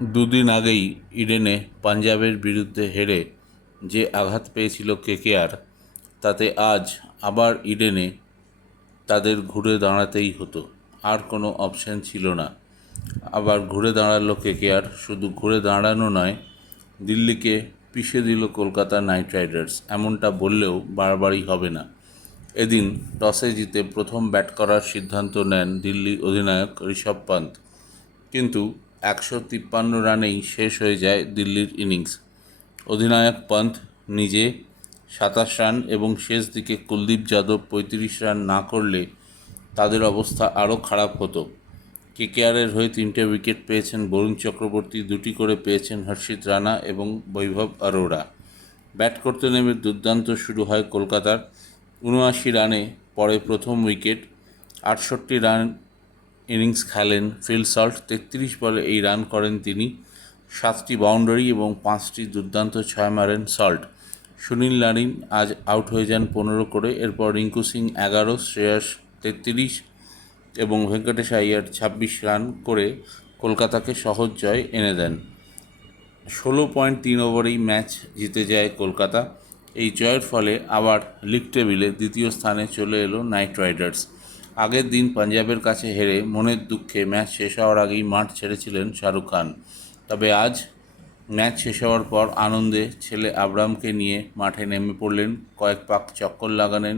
দুদিন আগেই ইডেনে পাঞ্জাবের বিরুদ্ধে হেরে যে আঘাত পেয়েছিল কেকেআর, তাতে আজ আবার ইডেনে তাদের ঘুরে দাঁড়াতেই হতো। আর কোনো অপশান ছিল না। আবার ঘুরে দাঁড়ালো কেকেআর। শুধু ঘুরে দাঁড়ানো নয়, দিল্লিকে পিষে দিল কলকাতা নাইট রাইডার্স, এমনটা বললেও বাড়াবাড়ি হবে না। এদিন টসে জিতে প্রথম ব্যাট করার সিদ্ধান্ত নেন দিল্লি অধিনায়ক ঋষভ পান্ত। কিন্তু 153 রানেই শেষ হয়ে যায় দিল্লির ইনিংস। অধিনায়ক পন্ত নিজে 27 রান এবং শেষ দিকে কুলদীপ যাদব 35 রান না করলে তাদের অবস্থা আরও খারাপ হতো। কেকেআরের হয়ে 3টে উইকেট পেয়েছেন বরুণ চক্রবর্তী, 2টি করে পেয়েছেন হর্ষিত রানা এবং বৈভব অরোরা। ব্যাট করতে নেমে দুর্দান্ত শুরু হয় কলকাতার। 79 রানে পরে প্রথম উইকেট। 68 রান ইনিংস খেলেন ফিল সল্ট। 33 বলে এই রান করেন তিনি। 7টি বাউন্ডারি এবং 5টি দুর্দান্ত ছয় মারেন সল্ট। সুনীল নারিন আজ আউট হয়ে যান 15 করে। এরপর রিঙ্কু সিং 11, শ্রেয়স 33 এবং ভেঙ্কটেশ আইয়ার 26 রান করে কলকাতাকে সহজ জয় এনে দেন। 16.3 ওভারেই ম্যাচ জিতে যায় কলকাতা। এই জয়ের ফলে আবার লিগ টেবিলে দ্বিতীয় স্থানে চলে এলো নাইট রাইডার্স। আগের দিন পাঞ্জাবের কাছে হেরে মনের দুঃখে ম্যাচ শেষ হওয়ার আগেই মাঠ ছেড়েছিলেন শাহরুখ খান। তবে আজ ম্যাচ শেষ হওয়ার পর আনন্দে ছেলে আবরামকে নিয়ে মাঠে নেমে পড়লেন। কয়েক পাক চক্কর লাগালেন,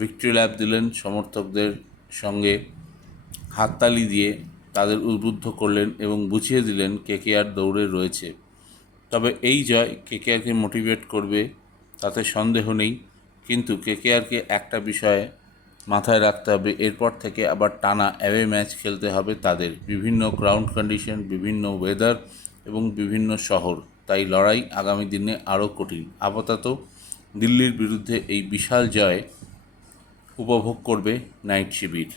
ভিক্টরি ল্যাপ দিলেন, সমর্থকদের সঙ্গে হাততালি দিয়ে তাদের উদ্বুদ্ধ করলেন এবং বুঝিয়ে দিলেন কেকেআর দৌড়ে রয়েছে। তবে এই জয় কেকেআরকে মোটিভেট করবে তাতে সন্দেহ নেই। কিন্তু কেকেআরকে একটা বিষয়ে মাথায় রাখতে হবে, এরপর থেকে আবার টানা অ্যাওয়ে ম্যাচ খেলতে হবে তাদের। বিভিন্ন গ্রাউন্ড কন্ডিশন, বিভিন্ন ওয়েদার এবং বিভিন্ন শহর। তাই লড়াই আগামী দিনে আরও কঠিন। আপাতত দিল্লির বিরুদ্ধে এই বিশাল জয় উপভোগ করবে নাইট শিবির।